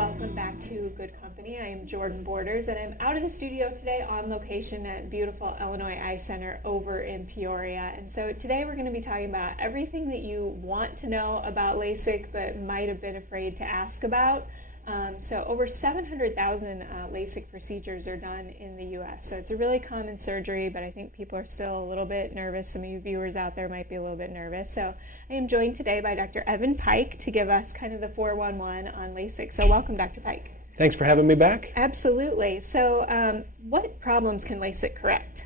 welcome back to Good Company. I am Jordan Borders, and I'm out of the studio today on location at beautiful Illinois Eye Center over in Peoria. And so today we're going to be talking about everything that you want to know about LASIK but might have been afraid to ask about. So over 700,000 LASIK procedures are done in the U.S. So it's a really common surgery, but I think people are still a little bit nervous. Some of you viewers out there might be a little bit nervous. So I am joined today by Dr. Evan Pike to give us kind of the 411 on LASIK. So welcome, Dr. Pike. Thanks for having me back. Absolutely. So what problems can LASIK correct?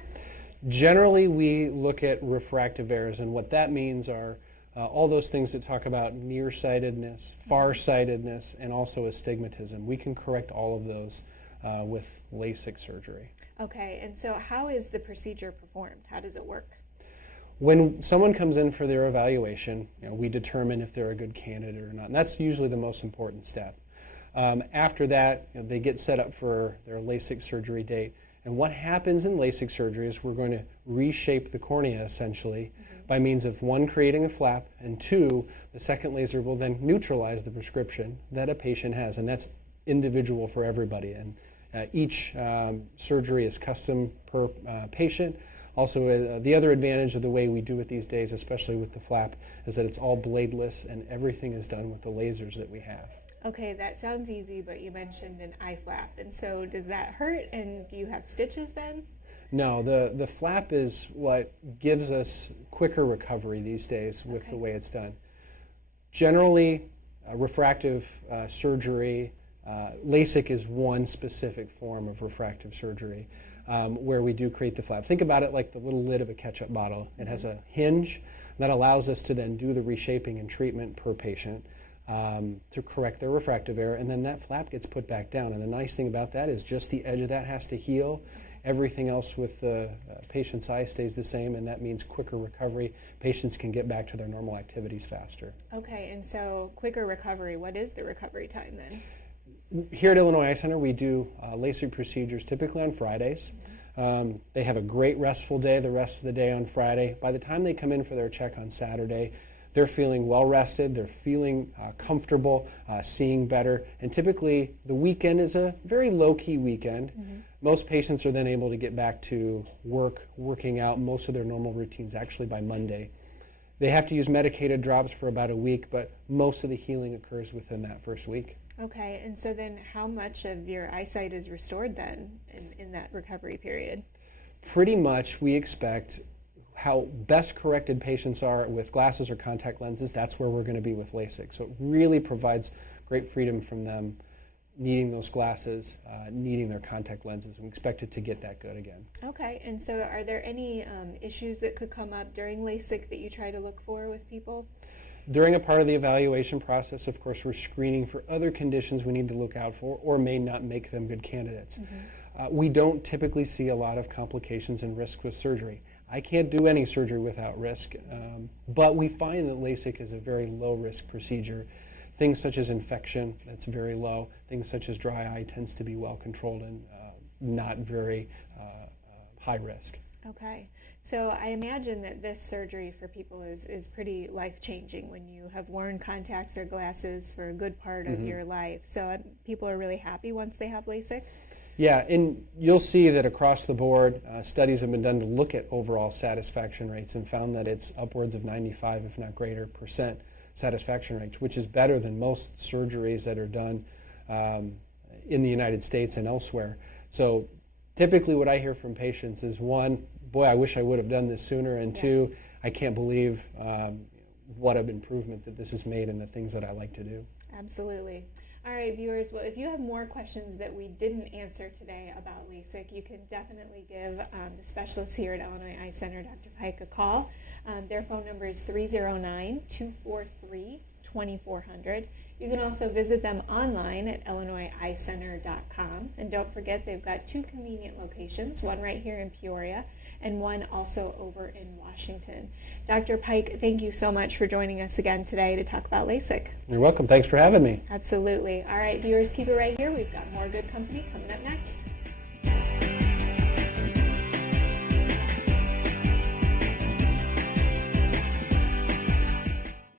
Generally, we look at refractive errors, and what that means are all those things that talk about nearsightedness, farsightedness, and also astigmatism. We can correct all of those with LASIK surgery. Okay, and so how is the procedure performed? How does it work? When someone comes in for their evaluation, we determine if they're a good candidate or not, and that's usually the most important step. After that, they get set up for their LASIK surgery date. And what happens in LASIK surgery is we're going to reshape the cornea, essentially, by means of, one, creating a flap, and two, the second laser will then neutralize the prescription that a patient has, and that's individual for everybody. And each surgery is custom per patient. Also, the other advantage of the way we do it these days, especially with the flap, is that it's all bladeless, and everything is done with the lasers that we have. Okay, that sounds easy, but you mentioned an eye flap, and so does that hurt, and do you have stitches then? No, the flap is what gives us quicker recovery these days with the way it's done. Generally, refractive surgery, LASIK is one specific form of refractive surgery where we do create the flap. Think about it like the little lid of a ketchup bottle. It has a hinge that allows us to then do the reshaping and treatment per patient to correct their refractive error, and then that flap gets put back down. And the nice thing about that is just the edge of that has to heal. Everything else with the patient's eye stays the same, and that means quicker recovery. Patients can get back to their normal activities faster. Okay, and so quicker recovery, what is the recovery time then? Here at Illinois Eye Center, we do LASIK procedures typically on Fridays. They have a great restful day the rest of the day on Friday. By the time they come in for their check on Saturday, they're feeling well rested, they're feeling comfortable, seeing better, and typically the weekend is a very low-key weekend. Most patients are then able to get back to working out most of their normal routines actually by Monday. They have to use medicated drops for about a week, but most of the healing occurs within that first week. Okay, and so then how much of your eyesight is restored then in that recovery period? Pretty much we expect how best corrected patients are with glasses or contact lenses, that's where we're going to be with LASIK. So it really provides great freedom from them needing those glasses, needing their contact lenses. We expect it to get that good again. Okay, and so are there any issues that could come up during LASIK that you try to look for with people? During a part of the evaluation process, of course, we're screening for other conditions we need to look out for or may not make them good candidates. We don't typically see a lot of complications and risk with surgery. I can't do any surgery without risk, but we find that LASIK is a very low-risk procedure. Things such as infection, that's very low. Things such as dry eye tends to be well controlled and not very high risk. Okay, so I imagine that this surgery for people is pretty life-changing when you have worn contacts or glasses for a good part of your life. So people are really happy once they have LASIK? Yeah, and you'll see that across the board, studies have been done to look at overall satisfaction rates and found that it's upwards of 95, if not greater, % satisfaction rates, which is better than most surgeries that are done in the United States and elsewhere. So typically what I hear from patients is, one, boy, I wish I would have done this sooner, and two, I can't believe what an improvement that this has made in the things that I like to do. Absolutely. All right, viewers, well, if you have more questions that we didn't answer today about LASIK, you can definitely give the specialists here at Illinois Eye Center, Dr. Pike, a call. Their phone number is 309-243-2400. You can also visit them online at illinoiseyecenter.com. And don't forget, they've got 2 convenient locations, one right here in Peoria and one also over in Washington. Dr. Pike, thank you so much for joining us again today to talk about LASIK. You're welcome. Thanks for having me. Absolutely. All right, viewers, keep it right here. We've got more Good Company coming up next.